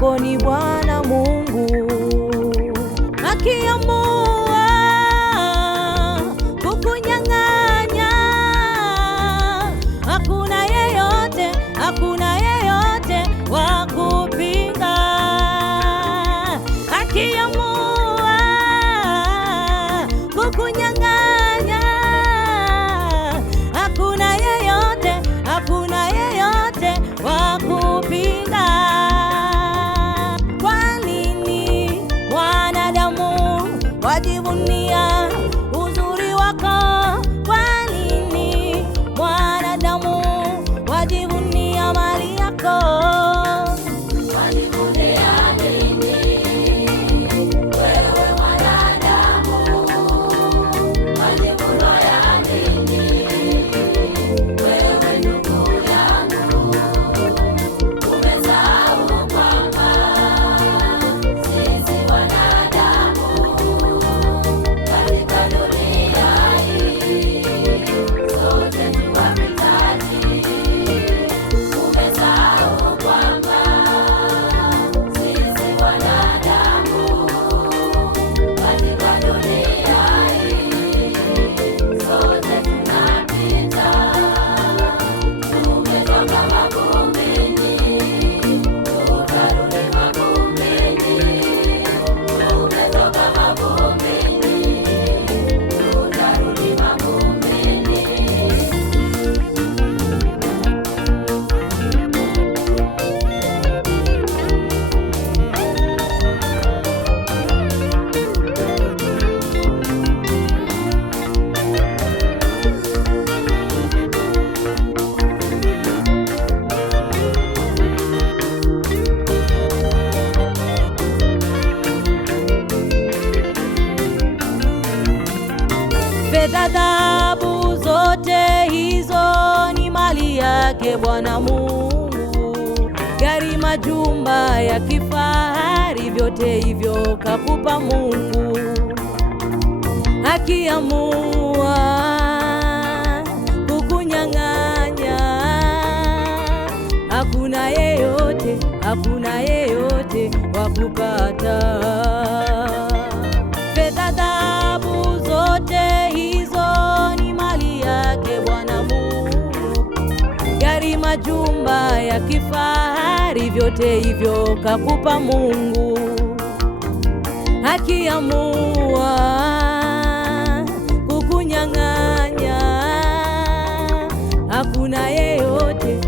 wako ni Bwana Mungu. Akiamua kukunyang'anya, hakuna yeyote wa kupinga. Akiamua kukunyang'anya, hakuna yeyote wa kupinga. Kwa nini wanadamu wajivunia uzuri wako? Kwa nini wanadamu wajivunia mali yako? Wajivunia nini wewe mwanadamu? Majivuno ya nini wewe ndugu yangu? Umesahau kwamba sisi wanadamu katika dunia hii sote tu wapitaji. Umesahau kwamba sisi wanadamu katika dunia hii sote tunapita. Tumetoka mavumbini, tutarudi mavumbini. Tumetoka mavumbini, tutarudi mavumbini. Fedha, dhahabu, zote hizo ni mali yake Bwana Mungu. Gari, majumba ya kifahari, vyote hivyo kakupa Mungu. Akiamua kukunyang'anya, hakuna yeyote wa kukata. Fedha, dhahabu, zote hizo ni mali yake Bwana Mungu. Gari, majumba ya kifahari, vyote hivyo kakupa Mungu. Akiamua kukunyang'anya, hakuna yeyote